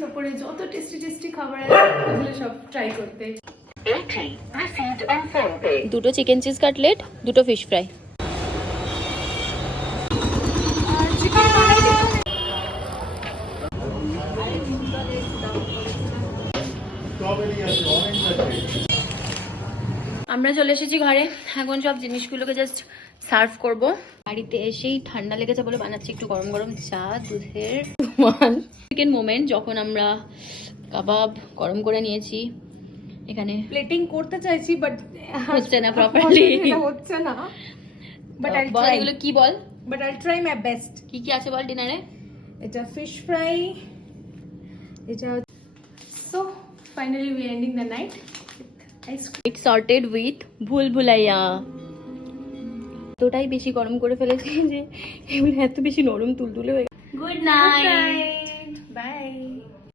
তারপরে যত tasty tasty খাবার আছে ওগুলো সব ট্রাই করতে। দুটো চিকেন চিজ কাটলেট, দুটো ফিশ ফ্রাই। আমরা চলে এসেছি ঘরে, এখন সব জিনিসগুলোকে জাস্ট সার্ভ করব। বাড়িতে এসেই ঠান্ডা লেগেছে বলে বানাচ্ছি একটু গরম গরম চা দুধের চিকেন মোমেন্ট, যখন আমরা কাবাব গরম করে নিয়েছি। এখানে প্লেটিং করতে চাইছি বাট হচ্ছে না প্রপারলি, হচ্ছে না, বাট আই বল ট্রাই, এগুলো কি বল, but I try my best. কি কি আছে বল ডিনারে। এটা ফিশ ফ্রাই, এটা so finally we ending the night ice cream it sorted with Bhool Bhulaiyaa. এতটাই বেশি গরম করে ফেলেছি যে এগুলো এত বেশি নরম তুলতুলে হয়ে। Good night, by.